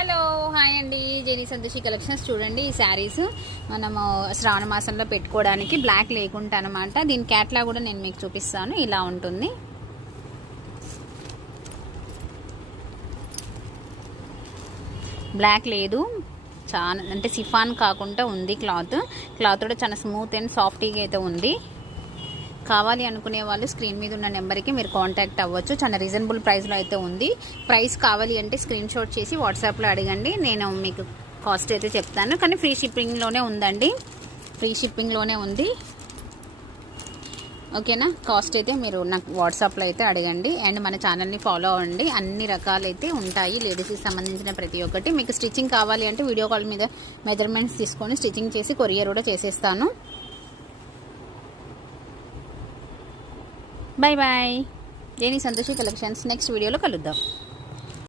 Hello hi అండి, genie Santoshi collections. చూడండి ఈ శారీస్ మనము శ్రావణ మాసంలో పెట్టుకోవడానికి బ్లాక్ లేకుండా అనమాట. దీని క్యాట్లాగ్ కూడా నేను మీకు చూపిస్తాను. ఇలా ఉంటుంది. బ్లాక్ లేదు, చాలా అంటే సిఫాన్ కాకుండా ఉంది. క్లాత్ కూడా చాలా స్మూత్ అండ్ సాఫ్టీగా అయితే ఉంది. కావాలి అనుకునే వాళ్ళు స్క్రీన్ మీద ఉన్న నెంబర్కి మీరు కాంటాక్ట్ అవ్వచ్చు. చాలా రీజనబుల్ ప్రైస్లో అయితే ఉంది. ప్రైస్ కావాలి అంటే స్క్రీన్ షాట్ చేసి వాట్సాప్లో అడగండి, నేను మీకు కాస్ట్ అయితే చెప్తాను. కానీ ఫ్రీ షిప్పింగ్లోనే ఉందండి, ఫ్రీ షిప్పింగ్లోనే ఉంది. ఓకేనా? కాస్ట్ అయితే మీరు నాకు వాట్సాప్లో అయితే అడగండి. అండ్ మన ఛానల్ని ఫాలో అవ్వండి. అన్ని రకాలైతే ఉంటాయి లేడీస్కి సంబంధించిన ప్రతి ఒక్కటి. మీకు స్టిచ్చింగ్ కావాలి అంటే వీడియో కాల్ మీద మెజర్మెంట్స్ తీసుకొని స్టిచ్చింగ్ చేసి కొరియర్ కూడా చేసేస్తాను. Bye bye. Jeni Santoshi collections next వీడియోలో కలుద్దాం.